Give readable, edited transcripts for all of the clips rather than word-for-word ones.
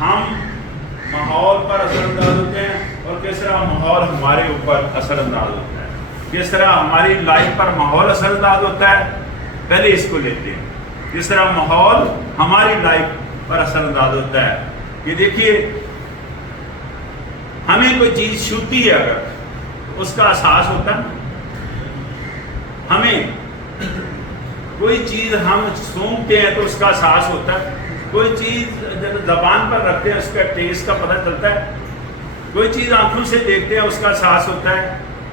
ہم ماحول پر اثر انداز ہوتے ہیں اور کس طرح ماحول ہمارے اوپر اثر انداز ہوتا ہے. کس طرح ہماری لائف پر ماحول اثر انداز ہوتا ہے, پہلے اس کو لیتے ہیں. کس طرح ماحول ہماری لائف پر اثر انداز ہوتا ہے. یہ دیکھیے, ہمیں کوئی چیز چھوتی ہے اگر اس کا احساس ہوتا ہے. ہمیں کوئی چیز ہم سونگتے ہیں تو اس کا احساس ہوتا ہے. کوئی چیز جب زبان پر رکھتے ہیں اس کا ٹیسٹ کا پتہ چلتا ہے. کوئی چیز آنکھوں سے دیکھتے ہیں اس کا احساس ہوتا ہے.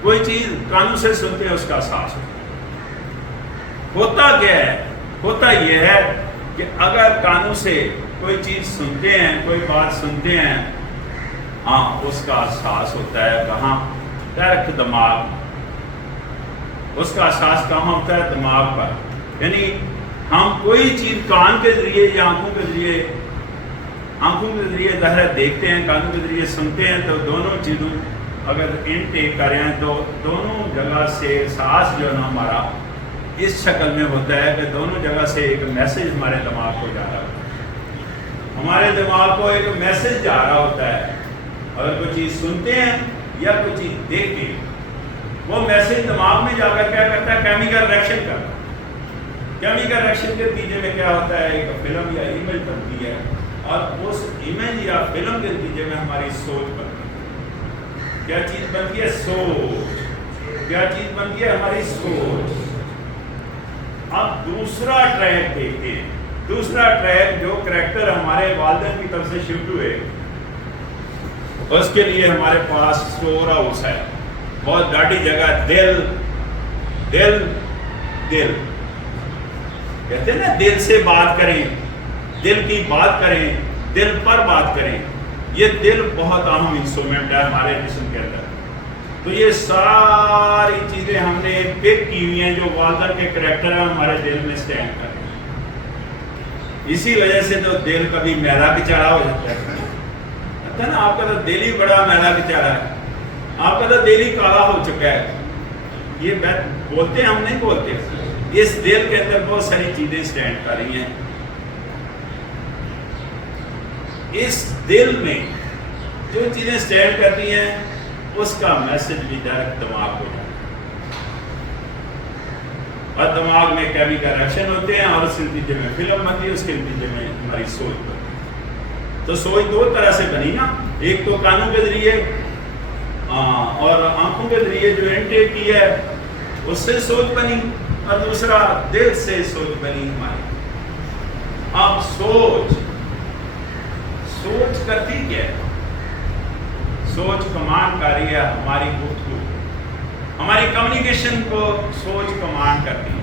کوئی چیز کانوں سے سنتے ہیں اس کا احساس ہوتا ہے. ہوتا کیا ہے؟ ہوتا یہ ہے کہ اگر کانوں سے کوئی چیز سنتے ہیں, کوئی بات سنتے ہیں, ہاں اس کا احساس ہوتا ہے کہاں؟ ڈائریکٹ دماغ. اس کا احساس کہاں ہوتا ہے؟ دماغ پر. یعنی ہم کوئی چیز کان کے ذریعے یا آنکھوں کے ذریعے ظاہر دیکھتے ہیں, کانوں کے ذریعے سنتے ہیں, تو دونوں چیزوں اگر انٹیک کر رہے ہیں تو دونوں جگہ سے احساس جو ہے نا ہمارا اس شکل میں ہوتا ہے کہ دونوں جگہ سے ایک میسج ہمارے دماغ کو جا رہا ہوتا ہے. ہمارے دماغ کو ایک میسج جا رہا ہوتا ہے. اگر کوئی چیز سنتے ہیں یا کوئی چیز دیکھتے ہیں, وہ میسج دماغ میں جا کر کیا کرتا ہے؟ کیمیکل ریئیکشن کرتا ہے. کیمیکل ریئیکشن کے نتیجے میں کیا ہوتا ہے؟ ایک فلم یا امیج بنتی ہے, اور اس امیج یا فلم کے نتیجے میں ہماری سوچ بنتی ہے. کیا چیز بنتی ہے؟ سوچ. کیا چیز بنتی ہے؟ ہماری سوچ. اب دوسرا ٹریک دیکھتے ہیں. دوسرا ٹریک جو کریکٹر ہمارے والدین کی طرف سے شفٹ ہوئے, اس کے لیے ہمارے پاس اسٹور ہاؤس ہے, بہت ڈاڈی جگہ. دل دل دل کہتے ہیں نا, دل سے بات کریں, دل کی بات کریں, دل پر بات کریں. یہ دل بہت اہم انسٹرومنٹ ہے ہمارے جسم کے اندر. تو یہ ساری چیزیں ہم نے پک کی ہوئی ہیں جو والدین کے کریکٹر ہیں ہمارے دل میں اسٹینڈ کر رہے ہیں. اسی وجہ سے تو دل کبھی میلا کچاڑا ہو جاتا ہے نا. آپ کا تو دل ہی بڑا میلا کچاڑا ہے, آپ کا تو دل ہی کالا ہو چکا ہے. یہ بات بولتے ہیں, ہم نہیں بولتے. اس دل کے اندر بہت ساری چیزیں اسٹینڈ کر رہی ہیں. اس دل میں جو چیزیں اسٹینڈ کرتی ہیں اس کا میسج بھی ڈائریکٹ دماغ کو جاتا ہے, اور دماغ میں کیمیکل ریئیکشن ہوتے ہیں, اور اس کے نتیجے میں فلم بنتی ہے, اس کے نتیجے میں ہماری سوچ بنتی ہے. تو سوچ دو طرح سے بنی نا, ایک تو کانوں کے ذریعے اور آنکھوں کے ذریعے جو انٹیک کی ہے اس سے سوچ بنی, اور دوسرا دل سے سوچ بنی ہماری. اب سوچ کرتی کیا ہے؟ سوچ کمانڈ کر رہی ہے ہماری گفتگو, ہماری کمیونیکیشن کو سوچ کمانڈ کرتی ہے.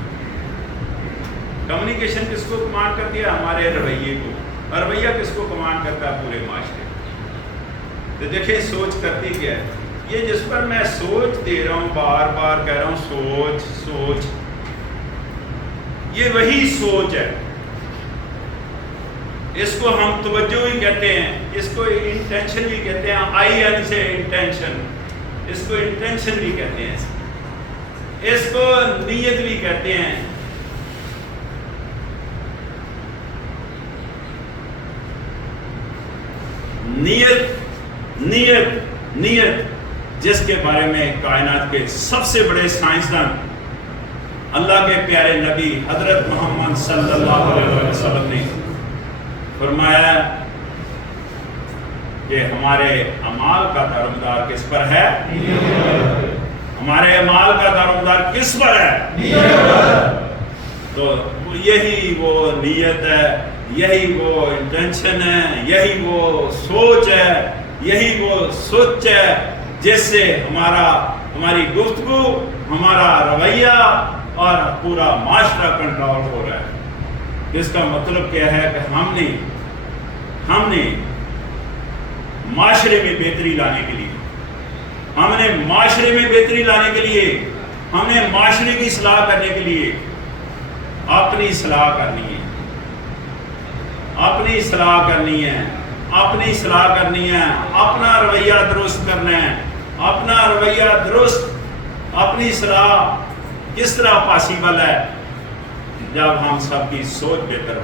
کمیونیکیشن کس کو کمانڈ کرتی ہے؟ ہمارے رویے کو. اور رویہ کس کو کمانڈ کرتا ہے؟ پورے معاشرے کو. تو دیکھیں سوچ کرتی کیا ہے. یہ جس پر میں سوچ دے رہا ہوں, بار بار کہہ رہا ہوں سوچ سوچ, یہ وہی سوچ ہے. اس کو ہم توجہ بھی کہتے ہیں, اس کو انٹینشن بھی کہتے ہیں. آئی این سے انٹینشن, اس کو انٹینشن بھی کہتے ہیں, اس کو نیت بھی کہتے ہیں. نیت نیت نیت جس کے بارے میں کائنات کے سب سے بڑے سائنسدان اللہ کے پیارے نبی حضرت محمد صلی اللہ علیہ وسلم نے فرمایا کہ ہمارے اعمال کا دارومدار کس پر ہے؟ ہمارے اعمال کا دارومدار کس پر ہے؟ تو یہی وہ نیت ہے, یہی وہ انٹینشن ہے, یہی وہ سوچ ہے, یہی وہ سوچ ہے جس سے ہماری گفتگو, ہمارا رویہ اور پورا معاشرہ کنٹرول ہو رہا ہے. اس کا مطلب کیا ہے کہ ہم نے معاشرے میں بہتری لانے کے لیے, ہم نے معاشرے میں بہتری لانے کے لیے, ہم نے معاشرے کی اصلاح کرنے کے لیے اپنی اصلاح کرنی ہے, اپنی اصلاح کرنی ہے, اپنی اصلاح کرنی ہے, اپنا رویہ درست کرنا ہے, اپنا رویہ درست. اپنی اصلاح کس طرح پاسیبل ہے؟ جب ہم سب کی سوچ بہتر ہو.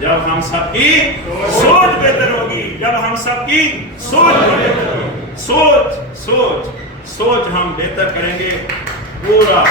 جب ہم سب کی سوچ بہتر ہوگی، جب ہم سب کی سوچ بہتر ہوگی، سوچ ہم بہتر کریں گے، پورا